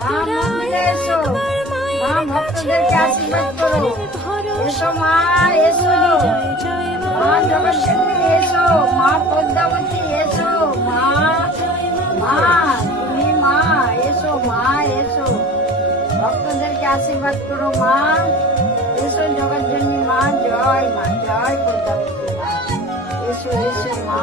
মা মন্দিরে এসো, মা ভক্তদেরকে আশীর্বাদ করো। এসো মা, এসো মা জগৎজননী, এসো মা পদ্মাবতী, এসো মা, মা তুমি মা, এসো মা, এসো ভক্তদেরকে আশীর্বাদ করো মা। এসো জগৎজননী মা, জয় মা, জয় পদ্মাবতী মা, এসো এসো মা।